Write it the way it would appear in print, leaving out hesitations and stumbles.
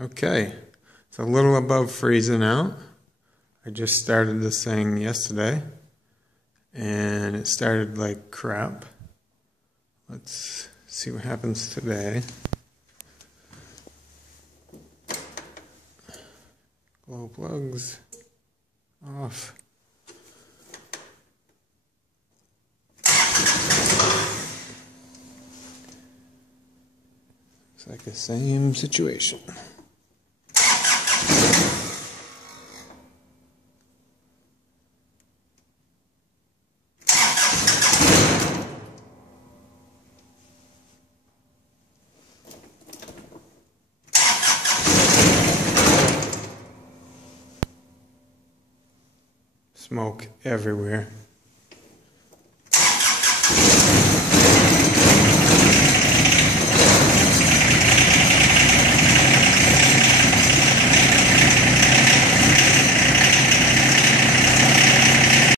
Okay, it's a little above freezing out. I just started this thing yesterday, and it started like crap. Let's see what happens today. Glow plugs off. Looks like the same situation. Smoke everywhere.